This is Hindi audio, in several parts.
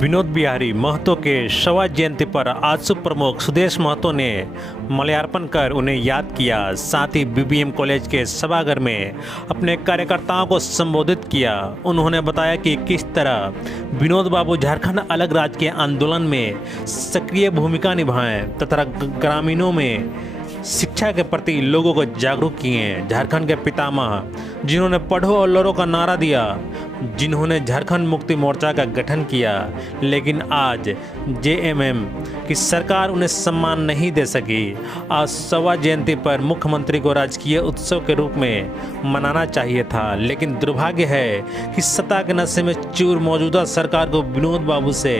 विनोद बिहारी महतो के शवा जयंती पर आजसू प्रमुख सुदेश महतो ने माल्यार्पण कर उन्हें याद किया। साथ ही बीबीएम कॉलेज के सभागार में अपने कार्यकर्ताओं को संबोधित किया। उन्होंने बताया कि किस तरह विनोद बाबू झारखंड अलग राज्य के आंदोलन में सक्रिय भूमिका निभाएं तथा ग्रामीणों में शिक्षा के प्रति लोगों को जागरूक किए। झारखंड के पितामह जिन्होंने पढ़ो और लड़ो का नारा दिया, जिन्होंने झारखंड मुक्ति मोर्चा का गठन किया, लेकिन आज जेएमएम की सरकार उन्हें सम्मान नहीं दे सकी। आज शवा जयंती पर मुख्यमंत्री को राजकीय उत्सव के रूप में मनाना चाहिए था, लेकिन दुर्भाग्य है कि सत्ता के नशे में चूर मौजूदा सरकार को विनोद बाबू से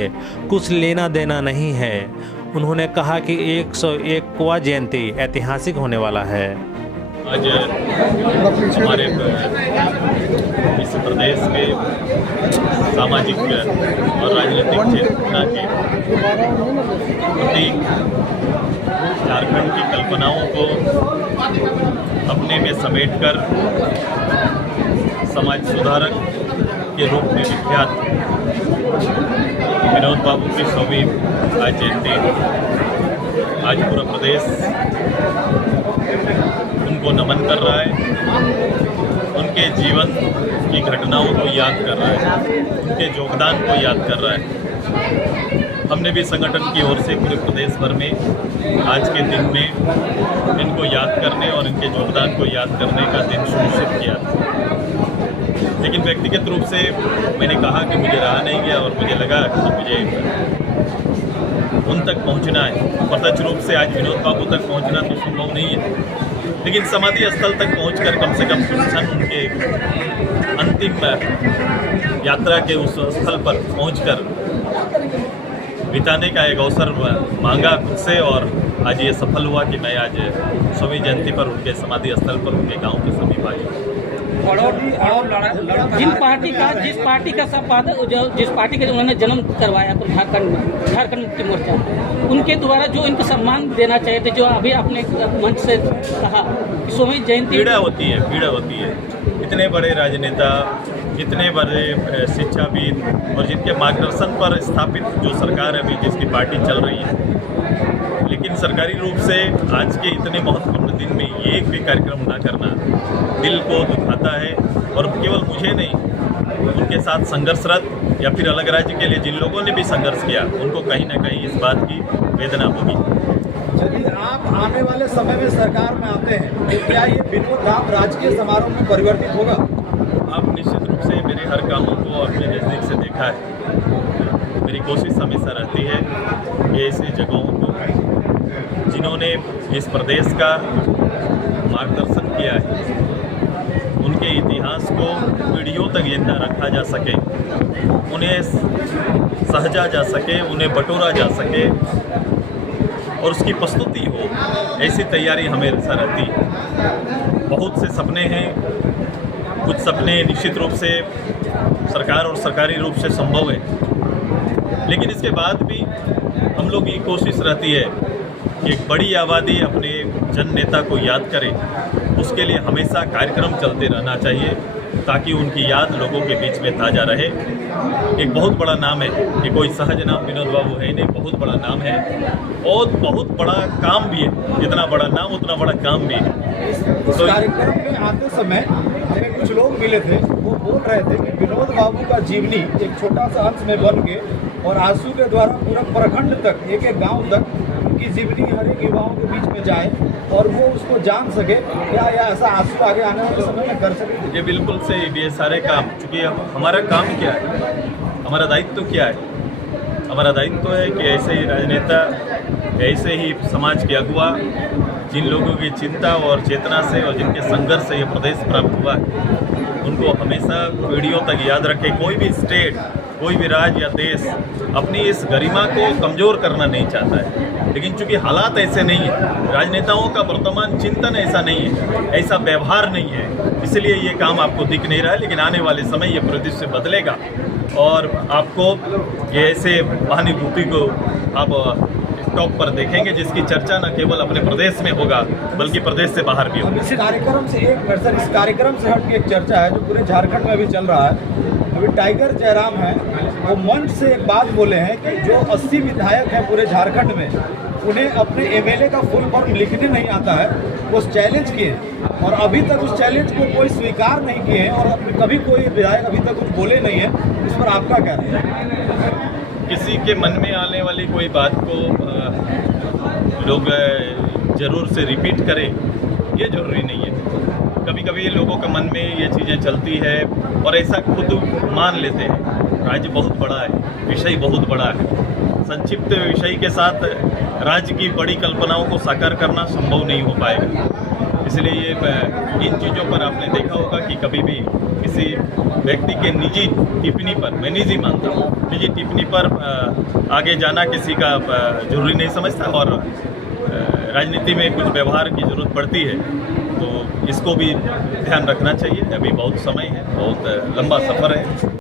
कुछ लेना देना नहीं है। उन्होंने कहा कि 101वां जयंती ऐतिहासिक होने वाला है। आज हमारे इस प्रदेश के सामाजिक और राजनीतिक चेतना के प्रतीक झारखंड की कल्पनाओं को अपने में समेटकर समाज सुधारक के रूप में विख्यात विनोद बाबू की 100वीं आज जयंती, आज पूरा प्रदेश उनको नमन कर रहा है, उनके जीवन की घटनाओं को याद कर रहा है, उनके योगदान को याद कर रहा है। हमने भी संगठन की ओर से पूरे प्रदेश भर में आज के दिन में इनको याद करने और इनके योगदान को याद करने का दिन सुनिश्चित किया। लेकिन व्यक्तिगत रूप से मैंने कहा कि मुझे रहा नहीं गया और मुझे लगा कि मुझे उन तक पहुंचना है। प्रत्यक्ष रूप से आज विनोद बाबू तक पहुंचना तो संभव नहीं है, लेकिन समाधि स्थल तक पहुंचकर कम से कम कुछ क्षण उनके अंतिम यात्रा के उस स्थल पर पहुंचकर बिताने का एक अवसर मांगा खुद से, और आज ये सफल हुआ कि मैं आज 100वीं जयंती पर उनके समाधि स्थल पर उनके गांव के समीप आया। जिस पार्टी का जिस पार्टी का उन्होंने जन्म करवाया तो झारखंड मुक्ति मोर्चा, उनके द्वारा जो इनको सम्मान देना चाहिए थे, जो अभी अपने मंच से कहा 100वीं जयंती पीड़ा होती है। इतने बड़े राजनेता, इतने बड़े शिक्षाविद और जिनके मार्गदर्शन पर स्थापित जो सरकार है अभी जिसकी पार्टी चल रही है, लेकिन सरकारी रूप से आज के इतने महत्वपूर्ण दिन में एक भी कार्यक्रम ना करना दिल को दुखाता है। और केवल मुझे नहीं, उनके साथ संघर्षरत या फिर अलग राज्य के लिए जिन लोगों ने भी संघर्ष किया, उनको कहीं ना कहीं इस बात की वेदना होगी। यदि आप आने वाले समय में सरकार में आते हैं तो क्या ये विनोद धाम राजकीय समारोह में परिवर्तित होगा? आप निश्चित रूप से मेरे हर कामों को अपने नज़दीक से देखा है। मेरी कोशिश हमेशा रहती है कि ऐसी जगहों को जिन्होंने इस प्रदेश का मार्गदर्शन किया है, उनके इतिहास को पीढ़ियों तक जिंदा रखा जा सके, उन्हें सहेजा जा सके, उन्हें बटोरा जा सके और उसकी प्रस्तुति हो, ऐसी तैयारी हमेशा रहती है। बहुत से सपने हैं, कुछ सपने निश्चित रूप से सरकार और सरकारी रूप से संभव है, लेकिन इसके बाद भी हम लोग की कोशिश रहती है कि एक बड़ी आबादी अपने जन नेता को याद करे। उसके लिए हमेशा कार्यक्रम चलते रहना चाहिए ताकि उनकी याद लोगों के बीच में ताज़ा रहे। एक बहुत बड़ा नाम है, ये कोई सहज नाम विनोद बाबू है नहीं, बहुत बड़ा नाम है और बहुत बड़ा काम भी है। जितना बड़ा नाम उतना बड़ा काम भी है। इस कार्यक्रम में आते समय कुछ लोग मिले थे, वो बोल रहे थे कि विनोद बाबू का जीवनी एक छोटा सा अंश में बन के और आंसू के द्वारा पूरा प्रखंड तक, एक एक गाँव तक उनकी जीवनी हर एक युवाओं के बीच में जाए और वो उसको जान सके। क्या ऐसा आंसू आगे आने वाले समय में कर सके? ये बिल्कुल से ये सारे काम, चूँकि हमारा काम क्या है, हमारा दायित्व क्या है? हमारा दायित्व है कि ऐसे ही राजनेता, ऐसे ही समाज के अगुवा, जिन लोगों की चिंता और चेतना से और जिनके संघर्ष से ये प्रदेश प्राप्त हुआ है, उनको हमेशा पीढ़ियों तक याद रखे। कोई भी स्टेट, कोई भी राज्य या देश अपनी इस गरिमा को कमज़ोर करना नहीं चाहता है, लेकिन चूंकि हालात ऐसे नहीं है, राजनेताओं का वर्तमान चिंतन ऐसा नहीं है, ऐसा व्यवहार नहीं है, इसलिए ये काम आपको दिख नहीं रहा है। लेकिन आने वाले समय ये परिदृश्य बदलेगा और आपको ये ऐसे महानुभूति को आप टॉप पर देखेंगे, जिसकी चर्चा न केवल अपने प्रदेश में होगा बल्कि प्रदेश से बाहर भी अब होगा। इस कार्यक्रम से इस कार्यक्रम से हट के एक चर्चा है जो पूरे झारखंड में अभी चल रहा है। अभी टाइगर जयराम हैं, वो मंच से एक बात बोले हैं कि जो 80 विधायक हैं पूरे झारखंड में, उन्हें अपने एमएलए का फुल फॉर्म लिखने नहीं आता है। वो चैलेंज किए और अभी तक उस चैलेंज को कोई स्वीकार नहीं किए हैं और कभी कोई विधायक अभी तक कुछ बोले नहीं है। इस पर आपका क्या है? किसी के मन में आने वाली कोई बात को लोग जरूर से रिपीट करें, ये जरूरी नहीं है। कभी कभी लोगों के मन में ये चीज़ें चलती है और ऐसा खुद मान लेते हैं। राज्य बहुत बड़ा है, विषय बहुत बड़ा है। संक्षिप्त विषय के साथ राज्य की बड़ी कल्पनाओं को साकार करना संभव नहीं हो पाएगा। इसलिए ये इन चीज़ों पर आपने देखा होगा कि कभी भी किसी व्यक्ति के निजी टिप्पणी पर, मैं निजी मानता हूँ, निजी टिप्पणी पर आगे जाना किसी का जरूरी नहीं समझता और राजनीति में कुछ व्यवहार की ज़रूरत पड़ती है, तो इसको भी ध्यान रखना चाहिए। अभी बहुत समय है, बहुत लंबा सफ़र है।